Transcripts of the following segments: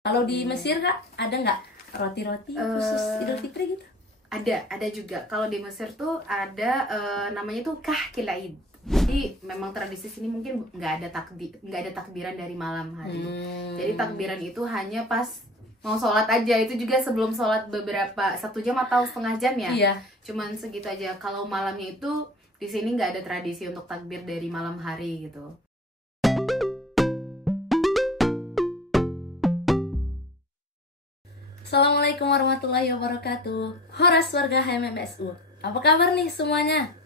Kalau di Mesir Kak, ada nggak roti-roti khusus Idul Fitri gitu? Ada juga. Kalau di Mesir tuh ada namanya tuh kahkil Aid. Jadi memang tradisi sini mungkin nggak ada takbiran dari malam hari. Jadi takbiran itu hanya pas mau sholat aja. Itu juga sebelum sholat beberapa 1 jam atau setengah jam ya. Iya. Cuman segitu aja. Kalau malamnya itu di sini nggak ada tradisi untuk takbir dari malam hari gitu. Assalamualaikum warahmatullahi wabarakatuh. Horas warga HMMSU. Apa kabar nih semuanya?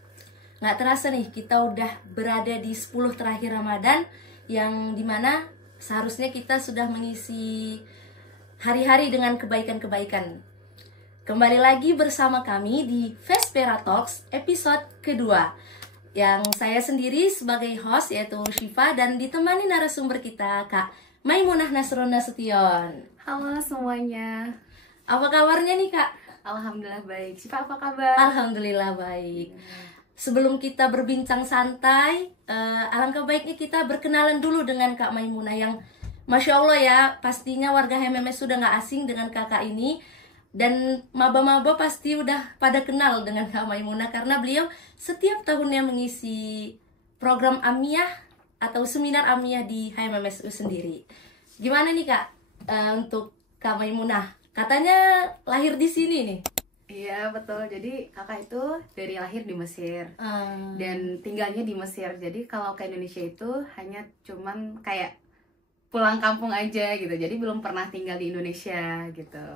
Nggak terasa nih kita udah berada di 10 terakhir Ramadan, yang dimana seharusnya kita sudah mengisi hari-hari dengan kebaikan-kebaikan. Kembali lagi bersama kami di Vespera Talks episode kedua, yang saya sendiri sebagai host yaitu Syifa, dan ditemani narasumber kita Kak Maimunah Nasron Nasution. Halo semuanya. Apa kabarnya nih Kak? Alhamdulillah baik. Syifa apa kabar? Alhamdulillah baik. Sebelum kita berbincang santai, alangkah baiknya kita berkenalan dulu dengan Kak Maimunah yang Masya Allah ya, pastinya warga HMMS sudah nggak asing dengan kakak ini. Dan maba-maba pasti udah pada kenal dengan Kak Maimunah karena beliau setiap tahunnya mengisi program Amiyah atau seminar Amiyah di HMMSU sendiri. Gimana nih Kak, untuk Kak Maimunah? Katanya lahir di sini nih. Iya betul, jadi kakak itu dari lahir di Mesir dan tinggalnya di Mesir. Jadi kalau ke Indonesia itu hanya cuman kayak pulang kampung aja gitu. Jadi belum pernah tinggal di Indonesia gitu.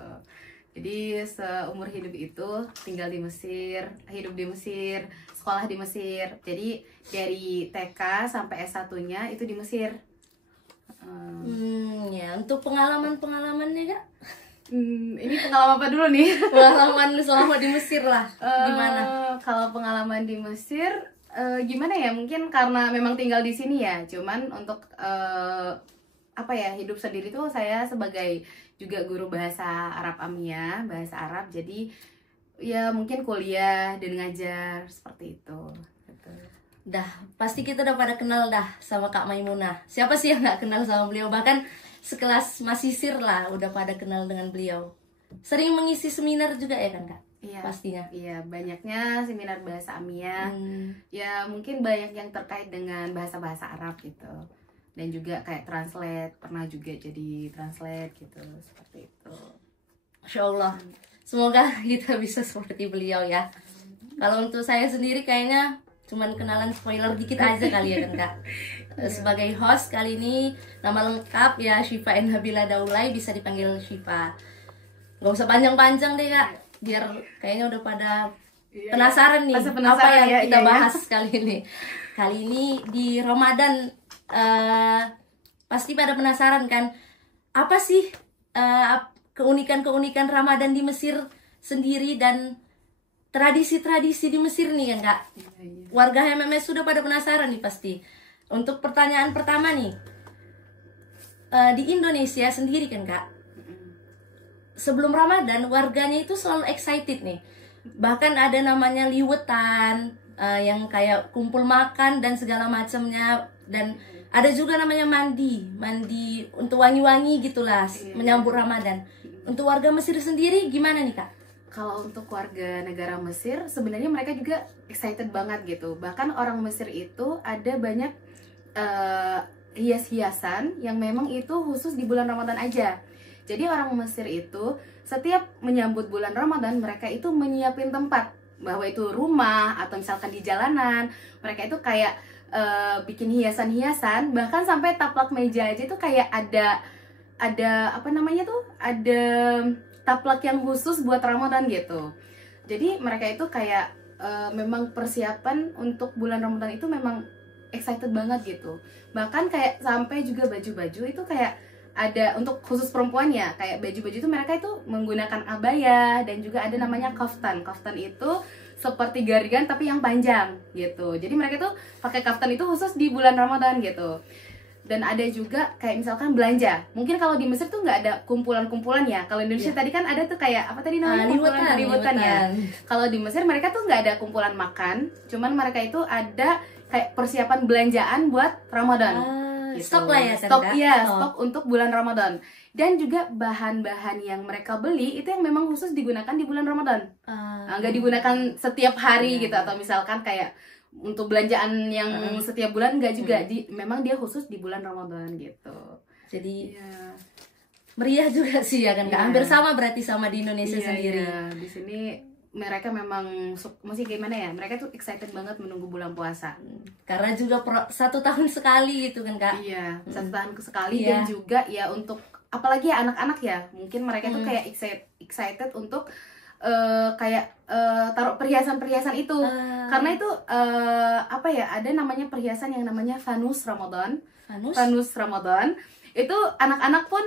Jadi seumur hidup itu tinggal di Mesir, hidup di Mesir, sekolah di Mesir. Jadi dari TK sampai S1-nya itu di Mesir. Ya, untuk pengalaman-pengalamannya Kak? Ini pengalaman apa dulu nih? Pengalaman selama di Mesir lah, gimana? Kalau pengalaman di Mesir, gimana ya? Mungkin karena memang tinggal di sini ya. Cuman untuk apa ya, hidup sendiri tuh saya sebagai juga guru bahasa Arab Amiyah, bahasa Arab. Jadi ya mungkin kuliah dan ngajar seperti itu. Gitu. Dah, pasti kita udah pada kenal dah sama Kak Maimunah. Siapa sih yang nggak kenal sama beliau? Bahkan sekelas Masisir lah udah pada kenal dengan beliau. Sering mengisi seminar juga ya kan Kak? Iya, pastinya. Iya, banyaknya seminar bahasa Amiyah. Ya mungkin banyak yang terkait dengan bahasa-bahasa Arab gitu. Dan juga kayak translate, pernah juga jadi translate gitu, seperti itu. Masya Allah, semoga kita bisa seperti beliau ya. Kalau untuk saya sendiri kayaknya cuman kenalan spoiler dikit aja kali ya kan Kak. Sebagai host kali ini, nama lengkap ya Syifa Nabila Daulay, bisa dipanggil Syifa. Gak usah panjang-panjang deh Kak, biar kayaknya udah pada penasaran nih apa yang kita bahas kali ini. Kali ini di Ramadan, pasti pada penasaran kan, apa sih keunikan-keunikan Ramadan di Mesir sendiri dan tradisi-tradisi di Mesir nih kan Kak. Warga HMMS sudah pada penasaran nih pasti. Untuk pertanyaan pertama nih, di Indonesia sendiri kan Kak, sebelum Ramadan warganya itu selalu excited nih. Bahkan ada namanya liwetan, yang kayak kumpul makan dan segala macamnya. Dan ada juga namanya mandi untuk wangi-wangi gitulah, menyambut Ramadan. Untuk warga Mesir sendiri gimana nih Kak? Kalau untuk warga negara Mesir, sebenarnya mereka juga excited banget gitu. Bahkan orang Mesir itu ada banyak hias-hiasan yang memang itu khusus di bulan Ramadan aja. Jadi orang Mesir itu setiap menyambut bulan Ramadan, mereka itu menyiapin tempat, bahwa itu rumah atau misalkan di jalanan, mereka itu kayak bikin hiasan-hiasan, bahkan sampai taplak meja aja itu kayak ada apa namanya tuh, ada taplak yang khusus buat Ramadan gitu. Jadi mereka itu kayak memang persiapan untuk bulan Ramadan itu memang excited banget gitu. Bahkan kayak sampai juga baju-baju itu kayak ada untuk khusus perempuan ya, kayak baju-baju itu mereka itu menggunakan abaya, dan juga ada namanya kaftan. Kaftan itu seperti garingan tapi yang panjang gitu. Jadi mereka tuh pakai kaftan itu khusus di bulan Ramadan gitu. Dan ada juga kayak misalkan belanja. Mungkin kalau di Mesir tuh nggak ada kumpulan-kumpulan ya. Kalau Indonesia tadi kan ada tuh kayak apa tadi namanya, liwetan ya. Kalau di Mesir mereka tuh nggak ada kumpulan makan, cuman mereka itu ada kayak persiapan belanjaan buat Ramadan. gitu. Stok lah ya kan, Stok, Kak? iya, Oh. stok untuk bulan Ramadan. Dan juga bahan-bahan yang mereka beli itu yang memang khusus digunakan di bulan Ramadan. Nggak digunakan setiap hari gitu, atau misalkan kayak untuk belanjaan yang setiap bulan nggak juga. Memang dia khusus di bulan Ramadan gitu. Jadi Iya. meriah juga sih ya kan, Kak? Iya. Hampir sama berarti sama di Indonesia Iya, sendiri. iya. Di sini mereka memang masih gimana ya? Mereka tuh excited banget menunggu bulan puasa. Karena juga 1 tahun sekali gitu kan, Kak? Iya, 1 tahun sekali. Iya. Dan juga ya untuk apalagi ya anak-anak ya, mungkin mereka tuh kayak excited untuk kayak taruh perhiasan-perhiasan itu. Karena itu apa ya? Ada namanya perhiasan yang namanya fanus Ramadan. Fanus Ramadan. Itu anak-anak pun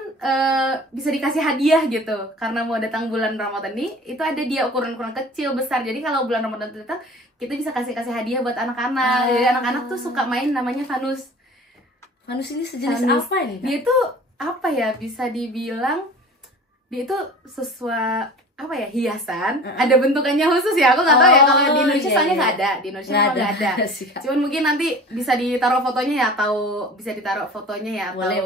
bisa dikasih hadiah gitu, karena mau datang bulan Ramadan nih. Itu ada dia ukuran-ukuran kecil, besar. Jadi kalau bulan Ramadan datang, kita bisa kasih hadiah buat anak-anak. Jadi anak-anak tuh suka main namanya fanus. Fanus ini sejenis Fanus. apa ini, Kak? Dia tuh apa ya, bisa dibilang dia itu sesuatu apa ya, hiasan. Ada bentukannya khusus ya, aku nggak tahu ya kalau di Indonesia. Iya, soalnya iya. nggak ada di Indonesia, memang nggak ada. sih, Kak. Cuman mungkin nanti bisa ditaruh fotonya ya, atau bisa ditaruh fotonya ya, atau Boleh.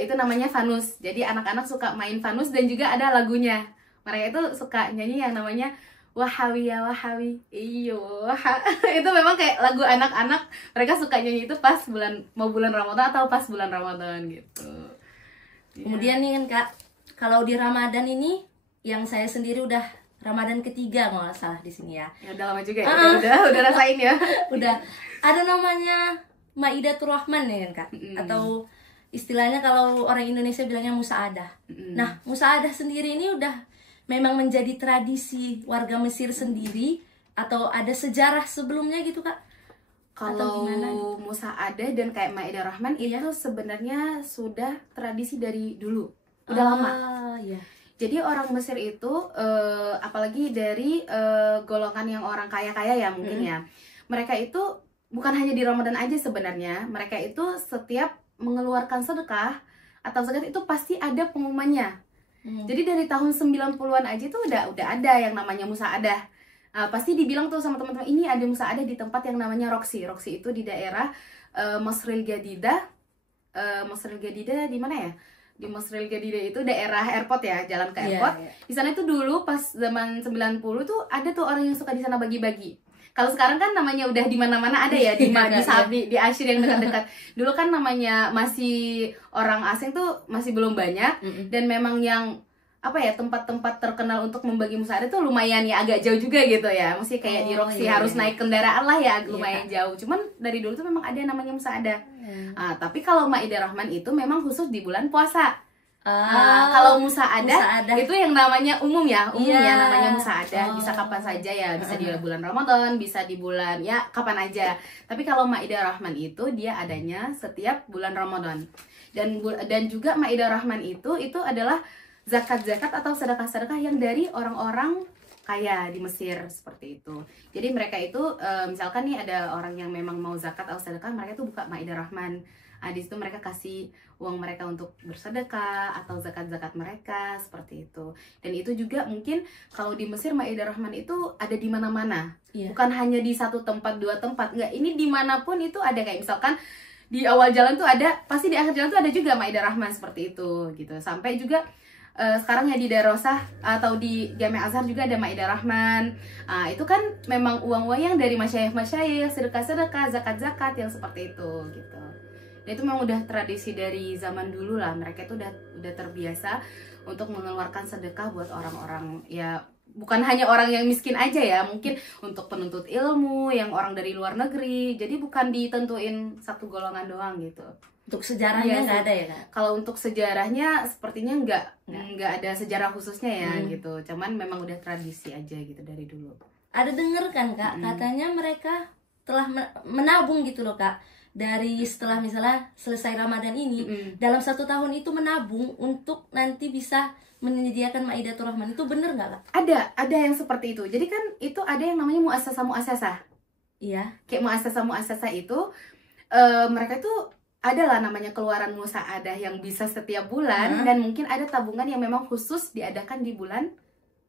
itu namanya fanus. Jadi anak-anak suka main fanus dan juga ada lagunya. Mereka itu suka nyanyi yang namanya Wahawi ya Wahawi. Iyo. Itu memang kayak lagu anak-anak. Mereka suka nyanyi itu pas bulan Ramadan atau pas bulan Ramadan gitu. Kemudian nih kan, Kak, kalau di Ramadan ini yang saya sendiri udah Ramadan ketiga kalau nggak salah di sini ya. Ya udah lama juga ya. Udah rasain ya. Udah ada namanya Maidatur Rahman ya kan, Kak? Atau istilahnya kalau orang Indonesia bilangnya musaadah. Nah, musaadah sendiri ini udah memang menjadi tradisi warga Mesir sendiri atau ada sejarah sebelumnya gitu, Kak? Kalau musaadah dan kayak Maidah Rahman itu sebenarnya sudah tradisi dari dulu. Udah lama. Iya. Jadi orang Mesir itu apalagi dari golongan yang orang kaya-kaya ya mungkin ya. Mereka itu bukan hanya di Ramadan aja sebenarnya. Mereka itu setiap mengeluarkan sedekah atau zakat itu pasti ada pengumumannya. Jadi dari tahun 90-an aja tuh udah ada yang namanya musaadah. Pasti dibilang tuh sama teman-teman, ini ada musaadah di tempat yang namanya Roksi. Roksi itu di daerah Masril Gadida. Masril Gadida di mana ya? Di Masril Gadida itu daerah airport ya, jalan ke airport. Di sana itu dulu pas zaman 90 tuh ada tuh orang yang suka di sana bagi-bagi. Kalau sekarang kan namanya udah di mana-mana ada ya, di Sabi, di Asyir yang dekat-dekat. Dulu kan namanya masih orang asing tuh masih belum banyak, dan memang yang apa ya, tempat-tempat terkenal untuk membagi musaadah tuh lumayan ya, agak jauh juga gitu ya. Mesti kayak di Roksi harus naik kendaraan lah ya, lumayan jauh. Cuman dari dulu tuh memang ada namanya musaadah. Tapi kalau Maidah Rahman itu memang khusus di bulan puasa. Kalau musaadah itu yang namanya umum ya, namanya musaadah. Bisa kapan saja ya, bisa di bulan Ramadan, bisa di bulan ya kapan aja. Tapi kalau Maidah Rahman itu dia adanya setiap bulan Ramadan. Dan juga Maidah Rahman itu adalah zakat-zakat atau sedekah-sedekah yang dari orang-orang kaya di Mesir, seperti itu. Jadi mereka itu misalkan nih ada orang yang memang mau zakat atau sedekah, mereka tuh buka Maidah Rahman. Di situ mereka kasih uang mereka untuk bersedekah atau zakat-zakat mereka, seperti itu. Dan itu juga mungkin kalau di Mesir Maidah Rahman itu ada di mana-mana. Bukan hanya di satu tempat, 2 tempat. Enggak, ini dimanapun itu ada. Kayak misalkan di awal jalan tuh ada, pasti di akhir jalan tuh ada juga Maidah Rahman seperti itu gitu. Sampai juga sekarang ya di Darosah atau di Jami' Azhar juga ada Maidah Rahman. Itu kan memang uang-uang yang dari masyayikh, sedekah-sedekah, zakat-zakat yang seperti itu gitu. Dan itu memang udah tradisi dari zaman dulu lah. Mereka itu udah terbiasa untuk mengeluarkan sedekah buat orang-orang ya, bukan hanya orang yang miskin aja ya, mungkin untuk penuntut ilmu, yang orang dari luar negeri. Jadi bukan ditentuin satu golongan doang gitu. Untuk sejarahnya nggak ada ya, Kak? Kalau untuk sejarahnya sepertinya nggak ada sejarah khususnya ya gitu. Cuman memang udah tradisi aja gitu dari dulu. Ada denger kan, Kak, katanya mereka telah menabung gitu loh, Kak. Dari setelah misalnya selesai Ramadan ini, dalam 1 tahun itu menabung untuk nanti bisa menyediakan Maidatur Rahman. Itu bener nggak, Kak? Ada yang seperti itu. Jadi kan itu ada yang namanya muasasah. Iya. Kayak muasasah itu mereka itu adalah namanya keluaran musaadah yang bisa setiap bulan, dan mungkin ada tabungan yang memang khusus diadakan di bulan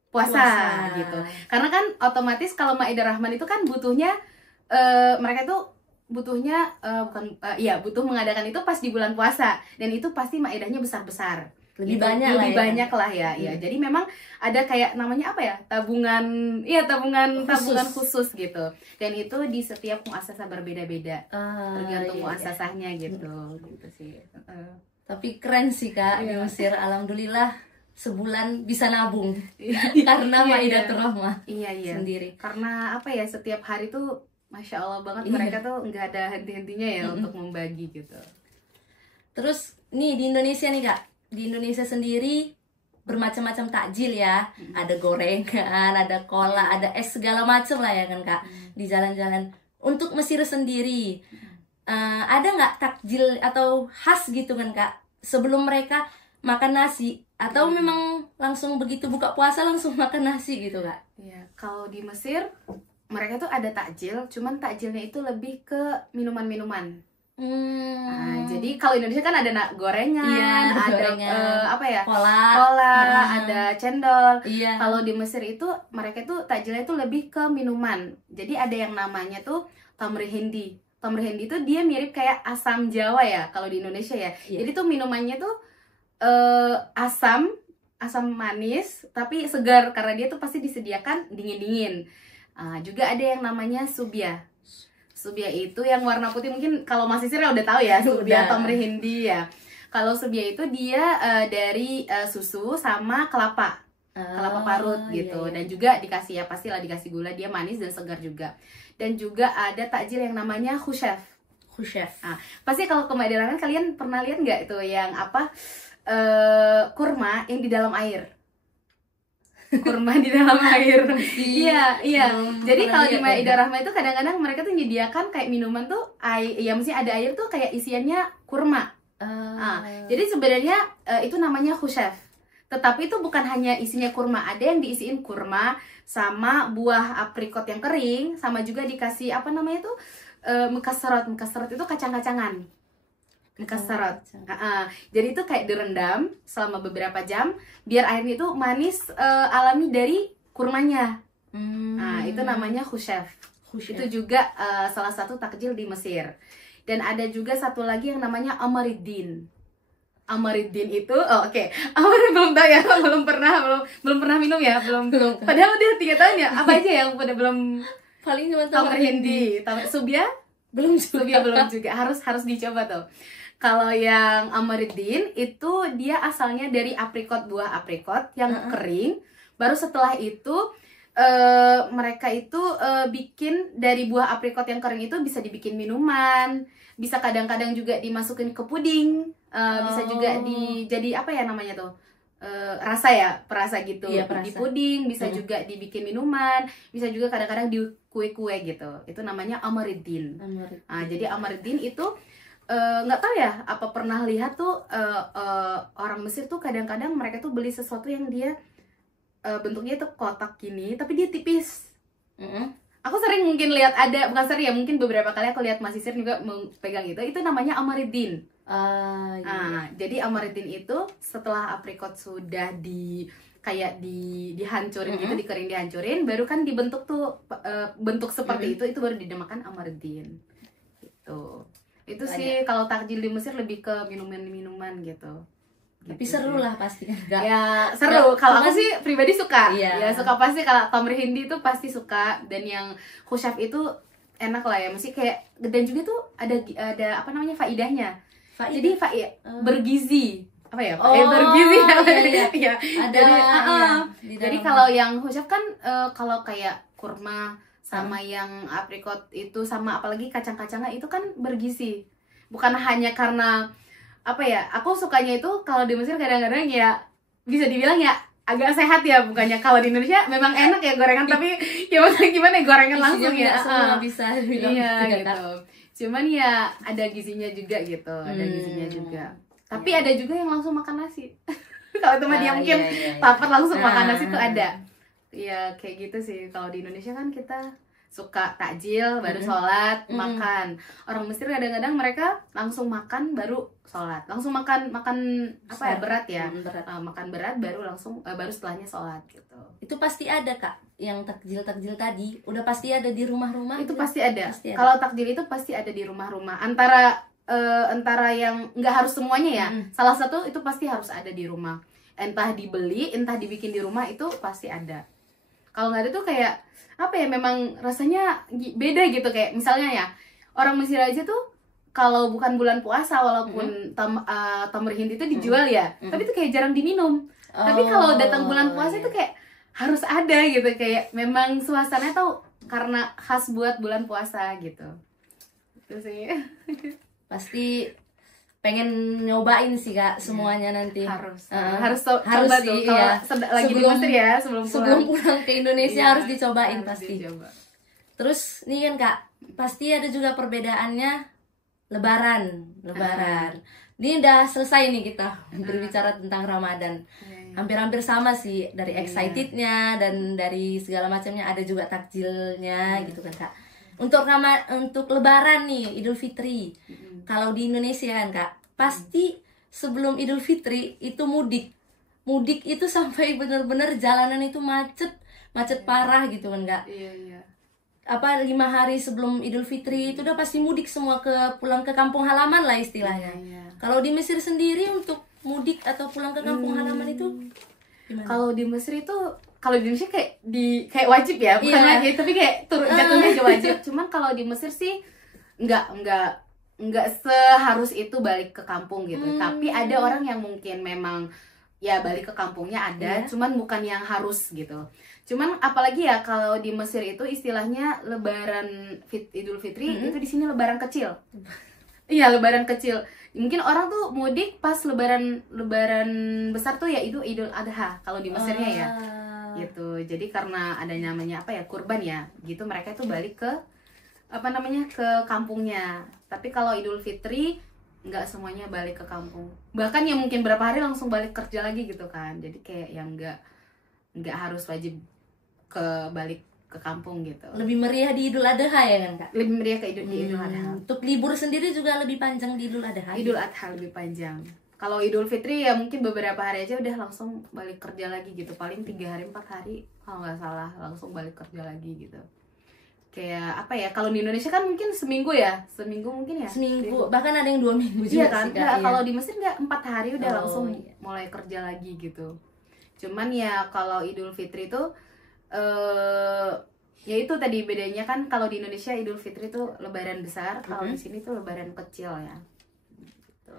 puasa gitu. Karena kan otomatis kalau Maidah Rahman itu kan butuhnya mereka tuh butuhnya butuh mengadakan itu pas di bulan puasa, dan itu pasti maidahnya besar-besar. Lebih Gitu. banyak Lebih lah ya. banyak lah ya. Ya. Jadi memang ada kayak namanya apa ya? Tabungan khusus gitu. Dan itu di setiap muasasah berbeda-beda. Tergantung muasasahnya gitu. Gitu sih. Tapi keren sih Kak di Mesir, alhamdulillah sebulan bisa nabung karena Maidatul Rahmah sendiri. Karena apa ya, setiap hari tuh Masya Allah banget, mereka tuh nggak ada henti-hentinya ya untuk membagi gitu. Terus nih di Indonesia nih Kak, di Indonesia sendiri bermacam-macam takjil ya. Ada gorengan, ada kolak, ada es, segala macam lah ya kan Kak, di jalan-jalan. Untuk Mesir sendiri ada nggak takjil atau khas gitu kan Kak sebelum mereka makan nasi, atau memang langsung begitu buka puasa langsung makan nasi gitu Kak? Iya, kalau di Mesir mereka tuh ada takjil, cuman takjilnya itu lebih ke minuman-minuman. Nah, jadi kalau Indonesia kan ada gorengan, ada cola, ada cendol. Kalau di Mesir itu mereka tuh takjilnya itu lebih ke minuman. Jadi ada yang namanya tuh tamri hindi. Tamri hindi tuh dia mirip kayak asam Jawa ya kalau di Indonesia ya. Jadi tuh minumannya tuh asam manis tapi segar karena dia tuh pasti disediakan dingin-dingin. Juga ada yang namanya subya. Subya itu yang warna putih, mungkin kalau Mas Isir udah tahu ya, subya tamri hindi ya. Kalau subya itu dia dari susu sama kelapa parut gitu. Dan juga dikasih pastilah dikasih gula, dia manis dan segar juga. Dan juga ada takjil yang namanya khusyaf. Pasti kalau ke Madinah kalian pernah lihat nggak itu yang kurma yang di dalam air. Kurma di dalam air. Iya. Jadi kalau di Maidah Rahmah itu kadang-kadang mereka tuh menyediakan kayak minuman tuh mesti ada air tuh kayak isiannya kurma. Jadi sebenarnya itu namanya khusyaf. Tetapi itu bukan hanya isinya kurma, ada yang diisiin kurma sama buah aprikot yang kering, sama juga dikasih mukassarat. Mukassarat itu kacang-kacangan. Mukassarat. Jadi itu kayak direndam selama beberapa jam biar airnya itu manis alami dari kurmanya. Itu namanya khusyaf. Itu juga salah satu takjil di Mesir. Dan ada juga satu lagi yang namanya amariddin. Amariddin itu Amar belum tahu ya, belum pernah minum ya, belum. Padahal udah 3 tahun ya. Apa aja yang udah belum? Paling cuma tamri hindi. Subya belum juga. Harus dicoba tuh. Kalau yang amariddin itu dia asalnya dari buah aprikot yang kering. Baru setelah itu mereka itu bikin dari buah aprikot yang kering itu bisa dibikin minuman, bisa kadang-kadang juga dimasukin ke puding, bisa juga jadi apa ya namanya tuh, perasa gitu, di puding, bisa juga dibikin minuman, bisa juga kadang-kadang di kue-kue gitu. Itu namanya amariddin. Jadi amariddin itu nggak tahu ya, apa pernah lihat tuh orang Mesir tuh kadang-kadang mereka tuh beli sesuatu yang dia bentuknya itu kotak gini tapi dia tipis. Aku sering mungkin lihat bukan sering ya, mungkin beberapa kali aku lihat Mas Isir juga pegang itu namanya amariddin. Jadi amariddin itu setelah aprikot sudah dihancurin gitu, dikering dihancurin, baru kan dibentuk tuh bentuk seperti itu baru dinamakan amariddin gitu. Itu sih kalau takjil di Mesir lebih ke minuman gitu. Tapi seru lah pasti kan? Ya seru. Kalau aku sih pribadi suka. Ya suka pasti. Kalau tamri hindi itu pasti suka. Dan yang khusyaf itu enak lah ya. Mesti kayak, dan juga tuh ada apa namanya faidahnya. Jadi bergizi. Apa ya? Bergizi. Iya. Jadi kalau yang khusyaf kan kalau kayak kurma sama yang aprikot itu sama apalagi kacang-kacangan itu kan bergizi. Bukan hanya karena apa ya, aku sukanya itu kalau di Mesir kadang-kadang ya bisa dibilang ya agak sehat ya, bukannya kalau di Indonesia memang enak ya gorengan tapi ya maksudnya gimana ya, gorengan langsung ya semua bisa dibilang gitu. Cuman ya ada gizinya juga gitu, tapi ada juga yang langsung makan nasi. Kalau teman dia mungkin lapar langsung makan nasi tuh ada ya, kayak gitu sih. Kalau di Indonesia kan kita suka takjil baru sholat makan. Orang Mesir kadang-kadang mereka langsung makan baru sholat, langsung makan apa ya, berat ya, berat. makan berat baru langsung baru setelahnya sholat gitu. Itu pasti ada Kak, yang takjil tadi udah pasti ada di rumah-rumah. Itu pasti ada. Pasti ada. Kalau takjil itu pasti ada di rumah-rumah. Antara yang nggak harus semuanya ya, salah satu itu pasti harus ada di rumah. Entah dibeli, entah dibikin di rumah, itu pasti ada. Kalau nggak ada tuh kayak apa ya, memang rasanya beda gitu. Kayak misalnya ya, orang Mesir aja tuh kalau bukan bulan puasa, walaupun tamr Hind itu dijual ya, tapi itu kayak jarang diminum. Tapi kalau datang bulan puasa itu kayak harus ada gitu, kayak memang suasananya tuh karena khas buat bulan puasa gitu. Itu sih. Pasti pengen nyobain sih Kak semuanya nanti. Harus harus coba tuh sih, kalau ya. lagi di Mesir ya, sebelum pulang ke Indonesia Iya, harus dicobain harus pasti. dicoba. Terus nih kan Kak, pasti ada juga perbedaannya Lebaran. Ini udah selesai nih kita berbicara tentang Ramadan. Hampir-hampir sama sih, dari excitednya dan dari segala macamnya, ada juga takjilnya gitu kan Kak. Untuk Lebaran nih, Idul Fitri. Kalau di Indonesia kan Kak, pasti sebelum Idul Fitri itu mudik. Mudik itu sampai bener-bener jalanan itu macet parah gitu kan Kak. Iya. 5 hari sebelum Idul Fitri itu udah pasti mudik semua, pulang ke kampung halaman lah istilahnya. Iya. Kalau di Mesir sendiri untuk mudik atau pulang ke kampung halaman itu gimana? Kalau di Mesir itu, kalau di Indonesia kayak wajib ya, bukan Iya. wajib, tapi kayak jatuhnya aja wajib. Cuman kalau di Mesir sih nggak seharus itu balik ke kampung gitu. Tapi ada orang yang mungkin memang ya balik ke kampungnya ada, cuman bukan yang harus gitu. Cuman apalagi ya kalau di Mesir itu istilahnya Lebaran Idul Fitri itu di sini Lebaran kecil. Iya, Lebaran kecil. Mungkin orang tuh mudik pas Lebaran besar tuh ya itu Idul Adha kalau di Mesirnya ya. Gitu. Jadi karena ada namanya apa ya, kurban ya. Gitu mereka tuh balik ke ke kampungnya. Tapi kalau Idul Fitri nggak semuanya balik ke kampung. Bahkan yang mungkin berapa hari langsung balik kerja lagi gitu kan. Jadi kayak yang nggak harus wajib balik ke kampung gitu. Lebih meriah di Idul Adha ya kan Kak? Lebih meriah ke Idul Adha. Untuk libur sendiri juga lebih panjang di Idul Adha. Idul Adha lebih panjang. Kalau Idul Fitri ya mungkin beberapa hari aja udah langsung balik kerja lagi gitu. Paling 3 hari 4 hari kalau nggak salah langsung balik kerja lagi gitu. Kayak apa ya, kalau di Indonesia kan mungkin seminggu mungkin ya. Seminggu, bahkan ada yang 2 minggu juga. Iya kan? sih, Kak. Kalau di Mesir nggak 4 hari udah langsung iya. mulai kerja lagi gitu. Cuman ya kalau Idul Fitri itu ya itu tadi bedanya kan, kalau di Indonesia Idul Fitri itu lebaran besar, kalau di sini tuh lebaran kecil ya. Gitu.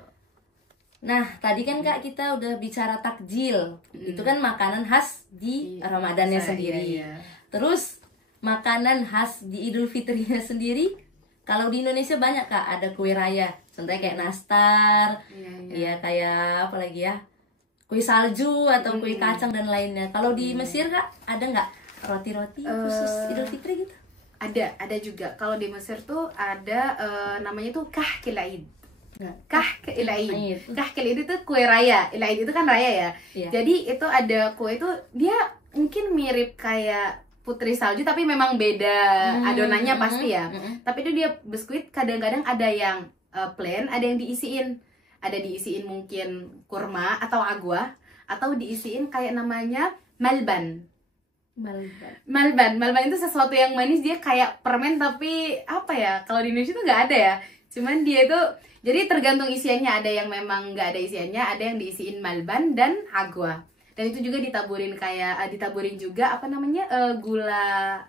Nah, tadi kan Kak kita udah bicara takjil. Itu kan makanan khas di Ramadannya sendiri. Iya. Terus makanan khas di Idul Fitrinya sendiri, kalau di Indonesia banyak Kak, ada kue raya. Contohnya kayak nastar, ya kayak apa lagi ya, kue salju atau kue kacang dan lainnya. Kalau di Mesir Kak, ada nggak roti-roti khusus Idul Fitri gitu? Ada juga. Kalau di Mesir tuh ada namanya tuh kahkil Aid. Kahkil Aid. Kahkil Aid itu kue raya. Aid itu kan raya ya. Iya. Jadi itu ada kue itu, dia mungkin mirip kayak putri salju tapi memang beda adonannya pasti ya. Tapi itu dia biskuit, kadang-kadang ada yang plain, ada yang diisiin. Ada diisiin mungkin kurma atau agwa, atau diisiin kayak namanya malban. Malban itu sesuatu yang manis, dia kayak permen tapi apa ya, kalau di Indonesia tuh nggak ada ya. Cuman dia itu jadi tergantung isiannya, ada yang memang nggak ada isiannya, ada yang diisiin malban dan agwa. Dan itu juga ditaburin juga apa namanya gula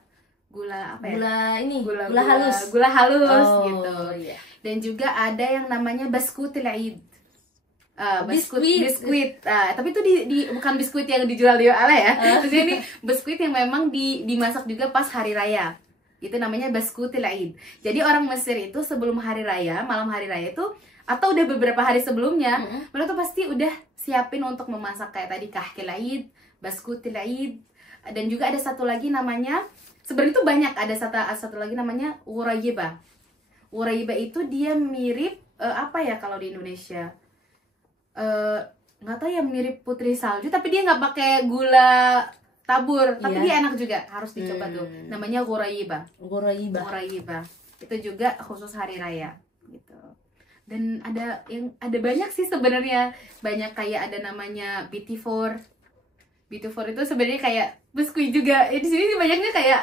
apa ya? Gula halus gitu. Iya. Dan juga ada yang namanya baskutil Aid. Biskuit. Tapi itu bukan biskuit yang dijual di ala ya. Maksudnya ini biskuit yang memang dimasak juga pas hari raya. Itu namanya baskutil Aid. Jadi orang Mesir itu sebelum hari raya, malam hari raya itu, atau udah beberapa hari sebelumnya, mereka tuh pasti udah siapin untuk memasak kayak tadi kahkil Aid, baskutil Aid, dan juga ada satu lagi namanya, sebenarnya itu banyak, ada satu lagi namanya ghurayiba. Ghurayiba itu dia mirip apa ya kalau di Indonesia? Nggak tahu ya, mirip putri salju, tapi dia nggak pakai gula tabur, tapi Iya. dia enak juga, harus dicoba tuh. Namanya ghoraiba. Ghoraiba. Itu juga khusus hari raya gitu. Dan ada banyak sih sebenarnya. Banyak kayak ada namanya BT4. BT4 itu sebenarnya kayak biskuit juga. Di sini sih banyaknya kayak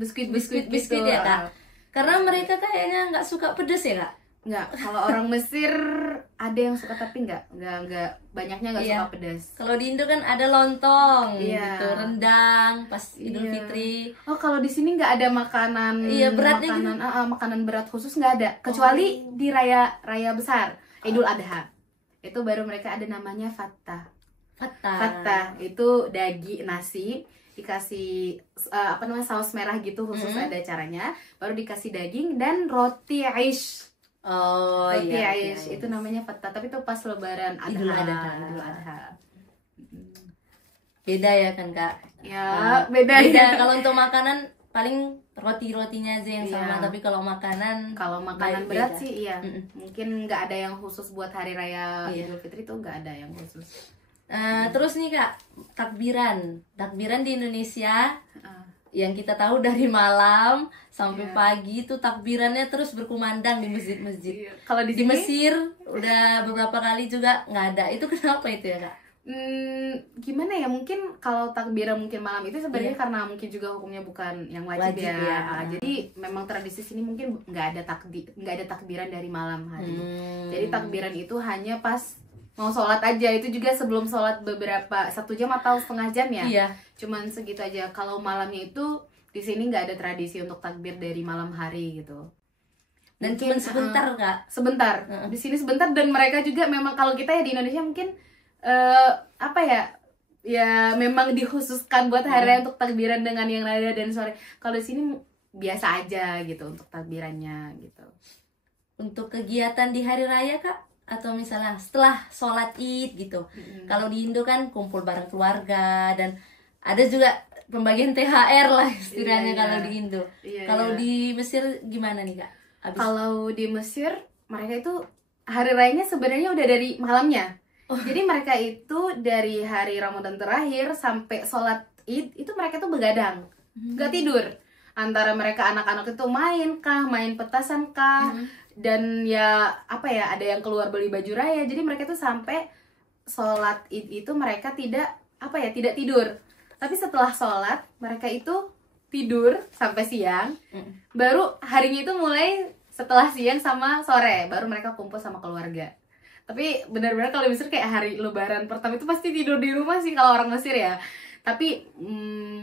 biskuit gitu. Ya Kak, karena mereka kayaknya nggak suka pedes ya Kak. Nggak, kalau orang Mesir ada yang suka tapi nggak banyaknya nggak Iya. suka pedas. Kalau di Indo kan ada lontong, Iya. gitu, rendang pas Idul Iya. Fitri. Oh, kalau di sini nggak ada makanan Iya, beratnya makanan berat khusus nggak ada, kecuali di raya besar Idul Adha. Itu baru mereka ada namanya fattah. Fattah itu daging nasi dikasih saus merah gitu khusus, ada caranya. Baru dikasih daging dan roti aish. Oh Roti iya. aish itu namanya fattah, tapi itu pas lebaran Idul Adha. Idul Adha. Beda ya kan Kak. Ya, beda ya. Kalau untuk makanan paling roti-rotinya aja yang sama, Iya. tapi kalau makanan Kalau makanan beda. berat sih iya. Mungkin nggak ada yang khusus buat hari raya Iya. Idul Fitri, tuh nggak ada yang khusus. Terus nih Kak, takbiran di Indonesia Ah, yang kita tahu dari malam sampai Iya. pagi itu takbirannya terus berkumandang di masjid-masjid. Kalau di Di sini Mesir udah beberapa kali juga nggak ada. Itu kenapa itu ya Kak? gimana ya, mungkin kalau takbiran mungkin malam itu sebenarnya Iya. karena mungkin juga hukumnya bukan yang wajib, Wajib ya. ya. Jadi memang tradisi sini mungkin nggak ada takbiran dari malam hari. Jadi takbiran itu hanya pas mau sholat aja, itu juga sebelum sholat beberapa 1 jam atau setengah jam ya. Iya. Cuman segitu aja. Kalau malamnya itu di sini nggak ada tradisi untuk takbir dari malam hari gitu. Dan Mungkin, cuma sebentar Kak. Sebentar. Di sini sebentar, dan mereka juga memang kalau kita ya di Indonesia mungkin ya memang dikhususkan buat hari raya untuk takbiran dengan yang nada dan sore. Kalau di sini biasa aja gitu untuk takbirannya gitu. Untuk kegiatan di hari raya Kak, atau misalnya setelah sholat Id gitu. Kalau di Indo kan kumpul bareng keluarga, dan ada juga pembagian THR lah istilahnya. Iya, kalau iya. di Indo. Iya, Kalau iya. di Mesir gimana nih Kak? Kalau di Mesir mereka itu hari rayanya sebenarnya udah dari malamnya. Jadi mereka itu dari hari Ramadan terakhir sampai sholat Id itu mereka tuh begadang, nggak tidur. Antara mereka anak-anak itu main petasan kah, dan ya ada yang keluar beli baju raya. Jadi mereka tuh sampai sholat Id itu mereka tidak tidur. Tapi setelah sholat mereka itu tidur sampai siang. Baru harinya itu mulai setelah siang sama sore, baru mereka kumpul sama keluarga. Tapi benar-benar kalau Mesir kayak hari Lebaran pertama itu pasti tidur di rumah sih kalau orang Mesir ya. Tapi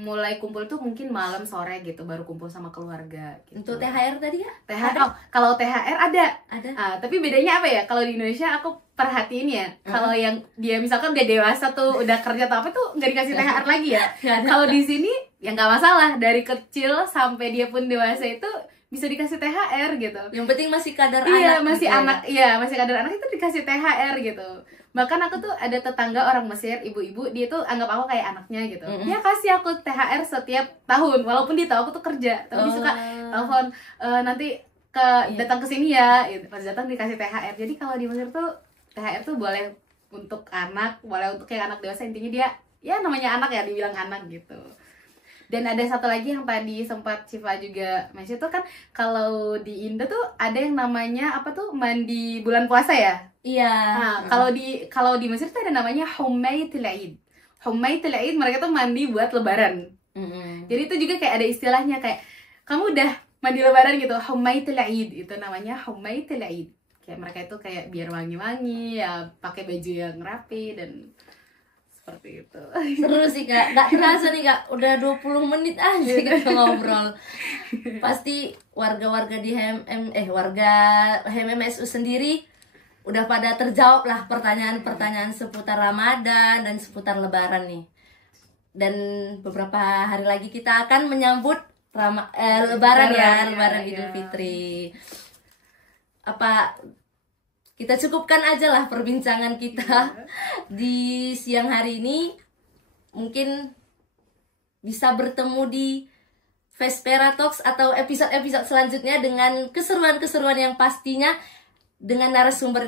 mulai kumpul tuh mungkin malam sore gitu, baru kumpul sama keluarga gitu. Untuk THR tadi ya? THR, kalau THR ada. Ada. Tapi bedanya apa ya? Kalau di Indonesia aku perhatiin ya, kalau yang dia misalkan udah dewasa tuh, udah kerja atau apa tuh nggak dikasih THR lagi ya. Kalau di sini ya nggak masalah, dari kecil sampai dia pun dewasa itu bisa dikasih THR gitu. Yang penting masih kadar Iya, anak. masih gitu ya, anak, Kak? iya masih kadar anak itu dikasih THR gitu. Bahkan aku tuh ada tetangga orang Mesir, ibu-ibu, dia tuh anggap aku kayak anaknya gitu. Dia kasih aku THR setiap tahun, walaupun dia tahu aku tuh kerja, tapi dia suka telepon, nanti datang ke sini ya, gitu. Pas datang dikasih THR. Jadi kalau di Mesir tuh THR tuh boleh untuk anak, boleh untuk yang anak dewasa, intinya dia ya namanya anak ya, dibilang anak gitu. Dan ada satu lagi yang tadi sempat Civa juga mention tuh kan, kalau di Indo tuh ada yang namanya apa tuh, mandi bulan puasa ya. Iya. Nah, kalau di Mesir tuh ada namanya Hummaytul Aid. Hummaytul Aid mereka tuh mandi buat lebaran. Jadi itu juga kayak ada istilahnya, kayak kamu udah mandi lebaran gitu, Hummaytul Aid, itu namanya Hummaytul Aid. Kayak mereka itu kayak biar wangi-wangi ya, pakai baju yang rapi dan seperti itu. Seru sih Kak, gak terasa nih Kak, udah 20 menit aja kita ngobrol. Pasti warga-warga di warga HMMSU sendiri udah pada terjawab lah pertanyaan-pertanyaan seputar Ramadan dan seputar Lebaran nih. Dan beberapa hari lagi kita akan menyambut Lebaran ya, Lebaran Idul Fitri. Kita cukupkan aja lah perbincangan kita di siang hari ini. Mungkin bisa bertemu di Vespera Talks atau episode-episode selanjutnya dengan keseruan-keseruan yang pastinya dengan narasumber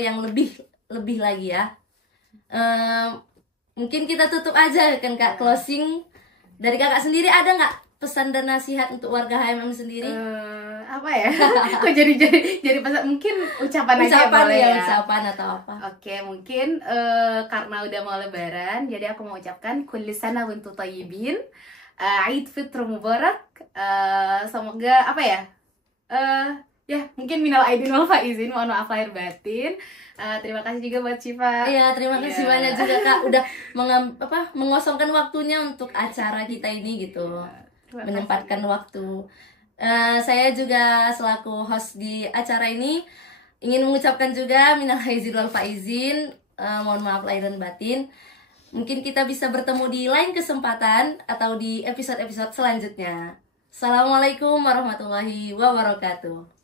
yang lebih lagi ya. mungkin kita tutup aja kan Kak, closing dari Kakak sendiri, ada nggak pesan dan nasihat untuk warga HMM sendiri? Apa ya? Kok jadi pesan, mungkin ucapan aja boleh ya. Ucapan atau apa? Oke, mungkin karena udah mau lebaran, jadi aku mau ucapkan kulli sana wa antum thayyibin. Aid Fitr Mubarak. Semoga apa ya? Ya mungkin minal aidin wal faizin, mohon maaf lahir batin. Terima kasih juga buat Syifa. Iya, terima kasih banyak juga Kak udah mengosongkan waktunya untuk acara kita ini gitu. Menyempatkan waktu. Saya juga selaku host di acara ini ingin mengucapkan juga minal aidin wal faizin, mohon maaf lahir dan batin. Mungkin kita bisa bertemu di lain kesempatan atau di episode-episode selanjutnya. Assalamualaikum warahmatullahi wabarakatuh.